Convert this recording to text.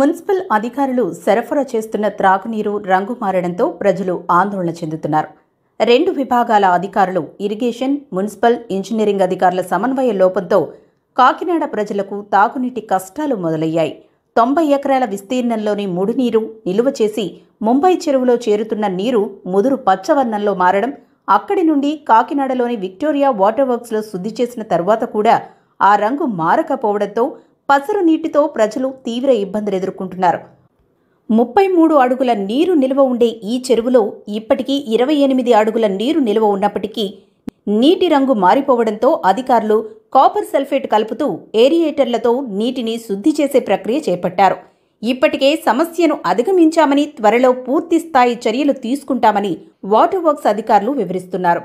Municipal అధికారులు సరఫరా చేస్తున్న త్రాగునీరు రంగు మారడంతో ప్రజలు ఆందోళన చెందుతున్నారు. 2 విభాగాల అధికారులు ఇరిగేషన్, మున్సిపల్, ఇంజనీరింగ్ అధికారుల సమన్వయ లోపంతో కాకినాడ ప్రజలకు తాగునీటి కష్టాలు మొదలయ్యాయి. 90 ఎకరాల విస్తీర్ణంలోని ముడినీరు నిలువ చేసి ముంబై చెరువులో చేరుతున్న నీరు ముదురు పచ్చవర్ణంలో మారడం, అక్కడి నుండి కాకినాడలోని విక్టోరియా వాటర్ వర్క్స్లో శుద్ధి చేసిన తరువాత కూడా ఆ రంగు మారకపోవడంతో పసరు నీటితో ప్రజలు తీవ్ర ఇబ్బందులు ఎదుర్కొంటున్నారు. 33 అడుగుల నీరు నిల్వ ఉండే ఈ చెరువులో ఇప్పటికీ 28 అడుగుల నీరు నిల్వ ఉన్నప్పటికీ నీటి రంగు మారిపోవడంతో అధికారులు కాపర్ సల్ఫేట్ కలుపుతూ ఏరియేటర్లతో నీటిని శుద్ధి చేసే ప్రక్రియ చేపట్టారు. ఇప్పటికే సమస్యను అధిగమించామని, త్వరలో పూర్తి స్థాయి చర్యలు తీసుకుంటామని వాటర్ వర్క్స్ అధికారులు వివరిస్తున్నారు.